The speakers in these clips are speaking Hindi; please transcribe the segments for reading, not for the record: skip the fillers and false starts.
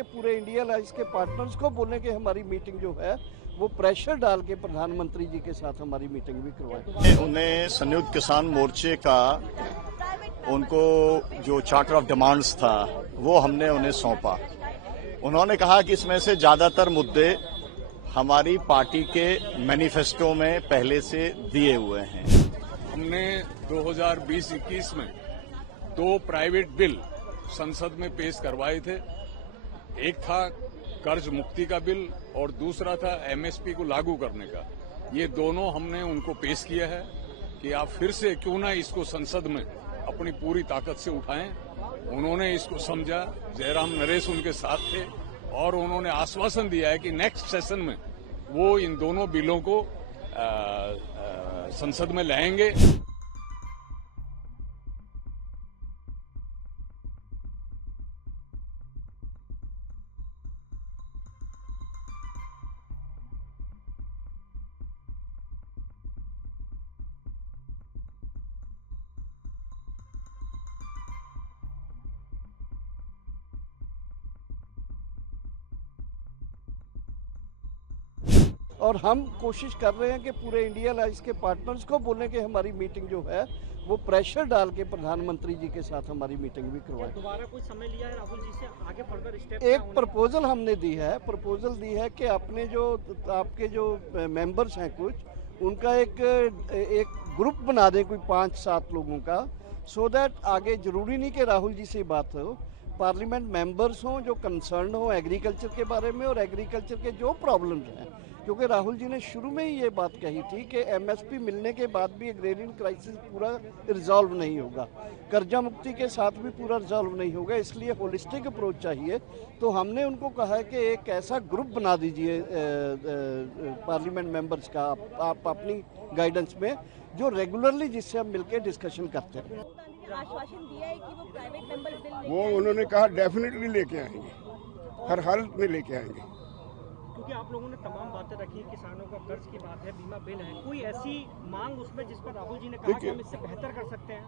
कि पूरे इंडिया अलायंस के पार्टनर्स को बोलें कि हमारी मीटिंग जो है वो प्रेशर डाल के प्रधानमंत्री जी के साथ हमारी मीटिंग भी करवाएं। उन्हें संयुक्त किसान मोर्चे का उनको जो चार्टर ऑफ डिमांड्स था वो हमने उन्हें सौंपा। उन्होंने कहा कि इसमें से ज्यादातर मुद्दे हमारी पार्टी के मैनिफेस्टो में पहले से दिए हुए हैं। हमने 2020-21 में 2 प्राइवेट बिल संसद में पेश करवाए थे। एक था कर्ज मुक्ति का बिल और दूसरा था एमएसपी को लागू करने का। ये दोनों हमने उनको पेश किया है कि आप फिर से क्यों ना इसको संसद में अपनी पूरी ताकत से उठाएं। उन्होंने इसको समझा, जयराम नरेश उनके साथ थे और उन्होंने आश्वासन दिया है कि नेक्स्ट सेशन में वो इन दोनों बिलों को संसद में लाएंगे। और हम कोशिश कर रहे हैं कि पूरे इंडिया अलायंस के पार्टनर्स को बोलें कि हमारी मीटिंग जो है वो प्रेशर डाल के प्रधानमंत्री जी के साथ हमारी मीटिंग भी करवाएं। दोबारा कुछ समय लिया है राहुल जी से आगे फर्दर स्टेप? एक प्रपोजल हमने दी है कि अपने जो आपके जो मेंबर्स हैं कुछ उनका एक ग्रुप बना दें, कोई 5-7 लोगों का, सो दैट आगे जरूरी नहीं कि राहुल जी से बात हो, पार्लियामेंट मेंबर्स हों जो कंसर्न हो एग्रीकल्चर के बारे में और एग्रीकल्चर के जो प्रॉब्लम्स हैं। क्योंकि राहुल जी ने शुरू में ही ये बात कही थी कि एमएसपी मिलने के बाद भी एग्रेरियन क्राइसिस पूरा रिजॉल्व नहीं होगा, कर्जा मुक्ति के साथ भी पूरा रिजॉल्व नहीं होगा, इसलिए होलिस्टिक अप्रोच चाहिए। तो हमने उनको कहा है कि एक ऐसा ग्रुप बना दीजिए पार्लियामेंट मेंबर्स का आप अपनी गाइडेंस में, जो रेगुलरली जिससे हम मिलकर डिस्कशन करते हैं। आश्वासन दिया है कि वो प्राइवेट मेंबर बिल वो उन्होंने कहा डेफिनेटली लेके आएंगे, हर हालत में लेके आएंगे। क्योंकि आप लोगों ने तमाम बातें रखी, किसानों का कर्ज की बात है, बीमा बिल है, कोई ऐसी मांग उसमें जिस पर राहुल जी ने कहा कि हम इससे बेहतर कर सकते हैं?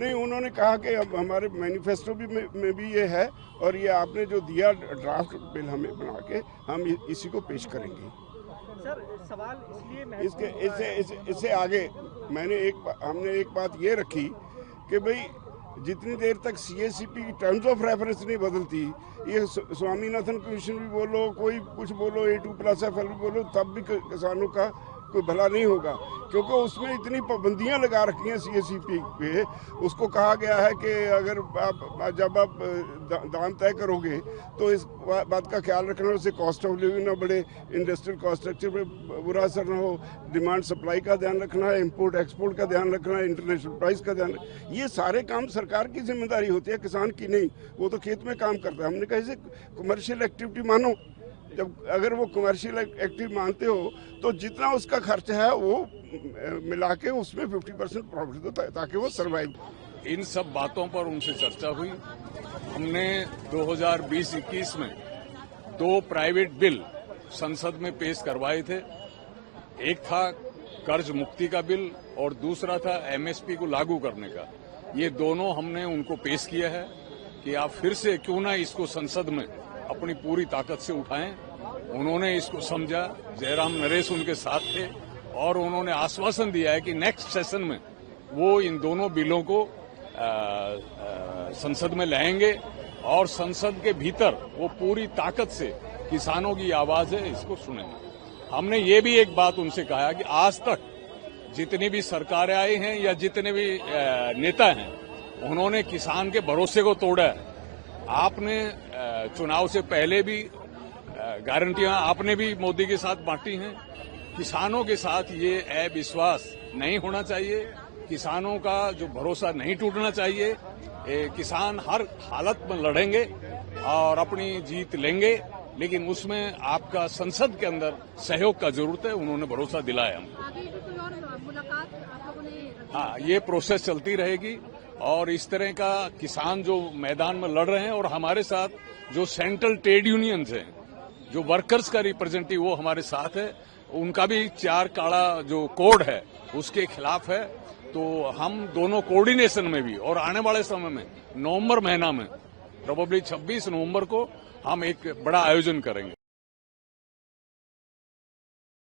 नहीं, उन्होंने कहा कि अब हमारे मैनिफेस्टो में भी ये है और ये आपने जो दिया ड्राफ्ट बिल हमें बना के हम इसी को पेश करेंगे। सर सवाल इससे आगे हमने एक बात ये रखी कि भाई जितनी देर तक सीएसीपी की टर्म्स ऑफ रेफरेंस नहीं बदलती, ये स्वामीनाथन कमीशन भी बोलो, कोई कुछ बोलो, A2+FL भी बोलो, तब भी किसानों का कोई भला नहीं होगा। क्योंकि उसमें इतनी पाबंदियां लगा रखी हैं सीएसीपी पे। उसको कहा गया है कि अगर जब आप दाम तय करोगे तो इस बात का ख्याल रखना, उससे कॉस्ट ऑफ लिविंग ना बढ़े, इंडस्ट्रियल कॉस्ट स्ट्रक्चर पे बुरा असर ना हो, डिमांड सप्लाई का ध्यान रखना है, इंपोर्ट एक्सपोर्ट का ध्यान रखना है, इंटरनेशनल प्राइस का ध्यान। ये सारे काम सरकार की जिम्मेदारी होती है, किसान की नहीं। वो तो खेत में काम करता है। हमने कहा इसे कमर्शियल एक्टिविटी मानो। जब अगर वो कमर्शियल एक्टिव मानते हो तो जितना उसका खर्च है वो मिला के उसमें 50% प्रॉफिट होता है ताकि वो सर्वाइव। इन सब बातों पर उनसे चर्चा हुई। हमने 2020-21 में 2 प्राइवेट बिल संसद में पेश करवाए थे। एक था कर्ज मुक्ति का बिल और दूसरा था एमएसपी को लागू करने का। ये दोनों हमने उनको पेश किया है कि आप फिर से क्यों ना इसको संसद में अपनी पूरी ताकत से उठाएं। उन्होंने इसको समझा, जयराम नरेश उनके साथ थे और उन्होंने आश्वासन दिया है कि नेक्स्ट सेशन में वो इन दोनों बिलों को संसद में लाएंगे और संसद के भीतर वो पूरी ताकत से किसानों की आवाज है इसको सुनेंगे। हमने ये भी एक बात उनसे कहा कि आज तक जितनी भी सरकारें आई हैं या जितने भी नेता हैं, उन्होंने किसान के भरोसे को तोड़ा है। आपने चुनाव से पहले भी गारंटियां आपने भी मोदी के साथ बांटी हैं। किसानों के साथ ये अविश्वास नहीं होना चाहिए, किसानों का जो भरोसा नहीं टूटना चाहिए। किसान हर हालत में लड़ेंगे और अपनी जीत लेंगे, लेकिन उसमें आपका संसद के अंदर सहयोग का जरूरत है। उन्होंने भरोसा दिलाया हमको। हाँ, ये प्रोसेस चलती रहेगी और इस तरह का किसान जो मैदान में लड़ रहे हैं और हमारे साथ जो सेंट्रल ट्रेड यूनियंस हैं, जो वर्कर्स का रिप्रेजेंटेटिव वो हमारे साथ है, उनका भी 4 काला जो कोड है उसके खिलाफ है। तो हम दोनों कोऑर्डिनेशन में भी और आने वाले समय में नवंबर महीना में प्रोबेबली 26 नवंबर को हम एक बड़ा आयोजन करेंगे।